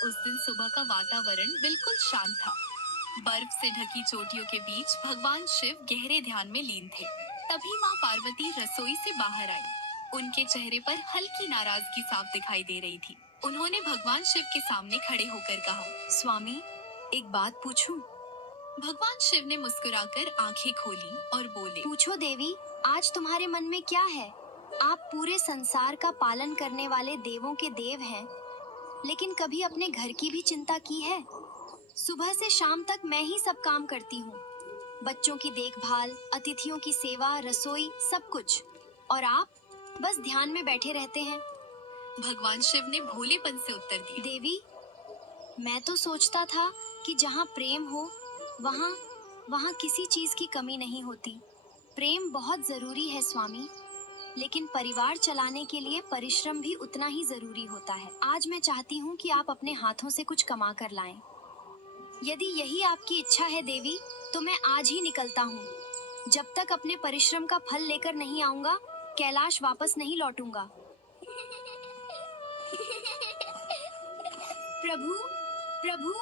उस दिन सुबह का वातावरण बिल्कुल शांत था। बर्फ से ढकी चोटियों के बीच भगवान शिव गहरे ध्यान में लीन थे। तभी माँ पार्वती रसोई से बाहर आई। उनके चेहरे पर हल्की नाराजगी साफ दिखाई दे रही थी। उन्होंने भगवान शिव के सामने खड़े होकर कहा, स्वामी, एक बात पूछूं? भगवान शिव ने मुस्कुराकर आंखें खोली और बोले, पूछो देवी, आज तुम्हारे मन में क्या है? आप पूरे संसार का पालन करने वाले देवों के देव हैं, लेकिन कभी अपने घर की भी चिंता की है? सुबह से शाम तक मैं ही सब काम करती हूँ, बच्चों की देखभाल, अतिथियों की सेवा, रसोई, सब कुछ। और आप बस ध्यान में बैठे रहते हैं। भगवान शिव ने भोलेपन से उत्तर दिया, देवी, मैं तो सोचता था कि जहाँ प्रेम हो वहाँ वहाँ किसी चीज की कमी नहीं होती। प्रेम बहुत जरूरी है स्वामी, लेकिन परिवार चलाने के लिए परिश्रम भी उतना ही जरूरी होता है। आज मैं चाहती हूँ कि आप अपने हाथों से कुछ कमा कर लाएं। यदि यही आपकी इच्छा है देवी, तो मैं आज ही निकलता हूँ। जब तक अपने परिश्रम का फल लेकर नहीं आऊंगा, कैलाश वापस नहीं लौटूंगा। प्रभु, प्रभु,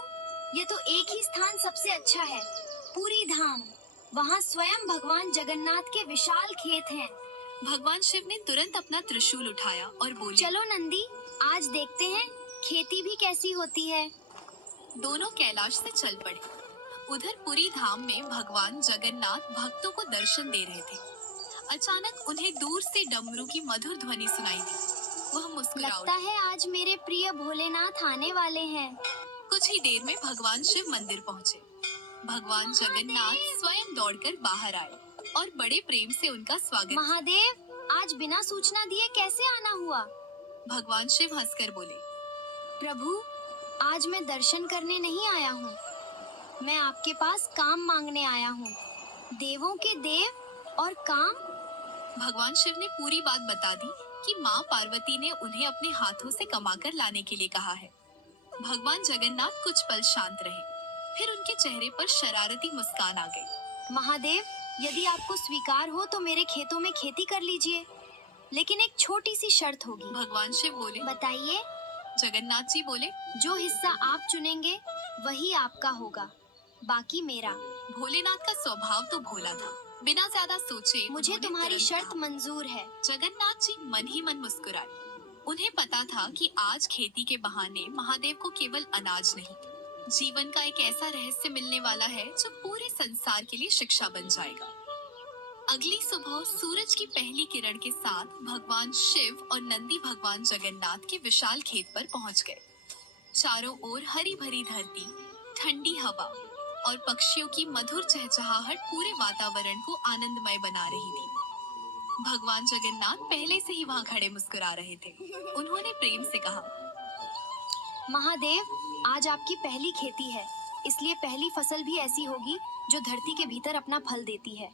ये तो एक ही स्थान सबसे अच्छा है, पूरी धाम। वहाँ स्वयं भगवान जगन्नाथ के विशाल खेत हैं। भगवान शिव ने तुरंत अपना त्रिशूल उठाया और बोले, चलो नंदी, आज देखते हैं खेती भी कैसी होती है। दोनों कैलाश से चल पड़े। उधर पुरी धाम में भगवान जगन्नाथ भक्तों को दर्शन दे रहे थे। अचानक उन्हें दूर से डमरू की मधुर ध्वनि सुनाई दी। वह मुस्कुरा लगता उठे। है आज मेरे प्रिय भोलेनाथ आने वाले हैं। कुछ ही देर में भगवान शिव मंदिर पहुँचे। भगवान जगन्नाथ स्वयं दौड़कर बाहर आए और बड़े प्रेम से उनका स्वागत किया। महादेव, आज बिना सूचना दिए कैसे आना हुआ? भगवान शिव हंसकर बोले, प्रभु, आज मैं दर्शन करने नहीं आया हूँ, मैं आपके पास काम मांगने आया हूँ। देवों के देव और काम। भगवान शिव ने पूरी बात बता दी कि माँ पार्वती ने उन्हें अपने हाथों से कमाकर लाने के लिए कहा है। भगवान जगन्नाथ कुछ पल शांत रहे, फिर उनके चेहरे पर शरारती मुस्कान आ गई। महादेव, यदि आपको स्वीकार हो तो मेरे खेतों में खेती कर लीजिए, लेकिन एक छोटी सी शर्त होगी। भगवान शिव बोले। बताइए। जगन्नाथ जी बोले, जो हिस्सा आप चुनेंगे वही आपका होगा, बाकी मेरा। भोलेनाथ का स्वभाव तो भोला था। बिना ज्यादा सोचे मुझे उन्होंने तुम्हारी तुरंत शर्त कहा। मंजूर है। जगन्नाथ जी मन ही मन मुस्कुराए। उन्हें पता था कि आज खेती के बहाने महादेव को केवल अनाज नहीं, जीवन का एक ऐसा रहस्य मिलने वाला है जो पूरे संसार के लिए शिक्षा बन जाएगा। अगली सुबह सूरज की पहली किरण के साथ भगवान शिव और नंदी भगवान जगन्नाथ के विशाल खेत पर पहुंच गए। चारों ओर हरी भरी धरती, ठंडी हवा और पक्षियों की मधुर चहचहाहट पूरे वातावरण को आनंदमय बना रही थी। भगवान जगन्नाथ पहले से ही वहां खड़े मुस्कुरा रहे थे। उन्होंने प्रेम से कहा, महादेव, आज आपकी पहली खेती है, इसलिए पहली फसल भी ऐसी होगी जो धरती के भीतर अपना फल देती है।